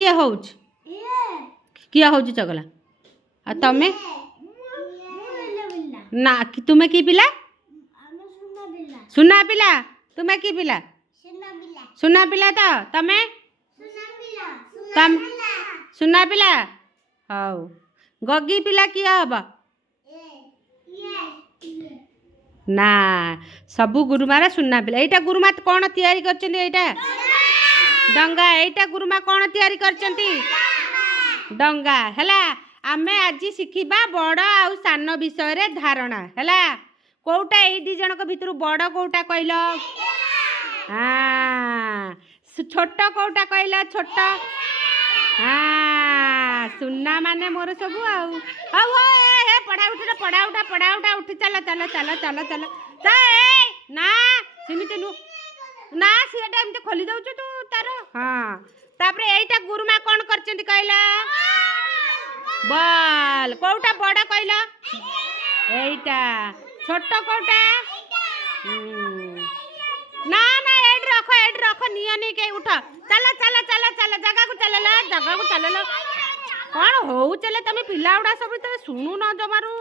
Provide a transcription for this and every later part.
किए हो किए हो चगला आ तमे ना तुम्हें की पिला सुना पिला तुम्हें की पिला सुना पिला तो तमे तम सुना पिला हौ गगी पिला किए हम ना सबू गुरुमार सुना पिला एटा गुरुमा कौन तैयारी करछन्ती एटा डंगा एटा गुरुमा कौन तैयारी करछन्ती डंगा हैला आमे आज शिखिबा बड़ आउ सान विषय रे धारणा हैला कोउटा एई दी जनक भितरु बड़ कोउटा कहल हाँ छोट कोउटा कहल छोट हाँ सुना माने मोर सबू आउ हे पढ़ा उठा उठी चल चल चल चल चल ना सिमित नु ना सीटा एमती खोली दउछु तू तार हाँ तापर एइटा गुरुमा कौन करछन्ती कहला बल कोउटा बड़ कहल एइटा छोट कोउटा ना ना एड रख निया नहीं के उठ चल चल चल चल जगह को चल कौन हो चले तमे पिला उडा सब तो सुनु न जमारू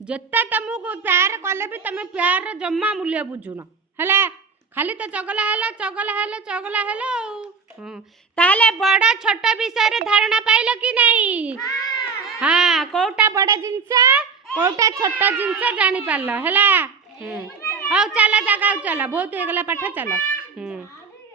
जत्ते तुमको प्यार कले भी तमे प्यार जम्मा मूल्य बुझुन हैला खाली तो चगला हैला ताले बड़ा छोट विषय रे धारणा पाइल कि नहीं हाँ कोटा बड़ा जिनस कोटा छोट जिनस जानी पारल हैला हौ चल जगह चल बहुत हो गला पाठ चल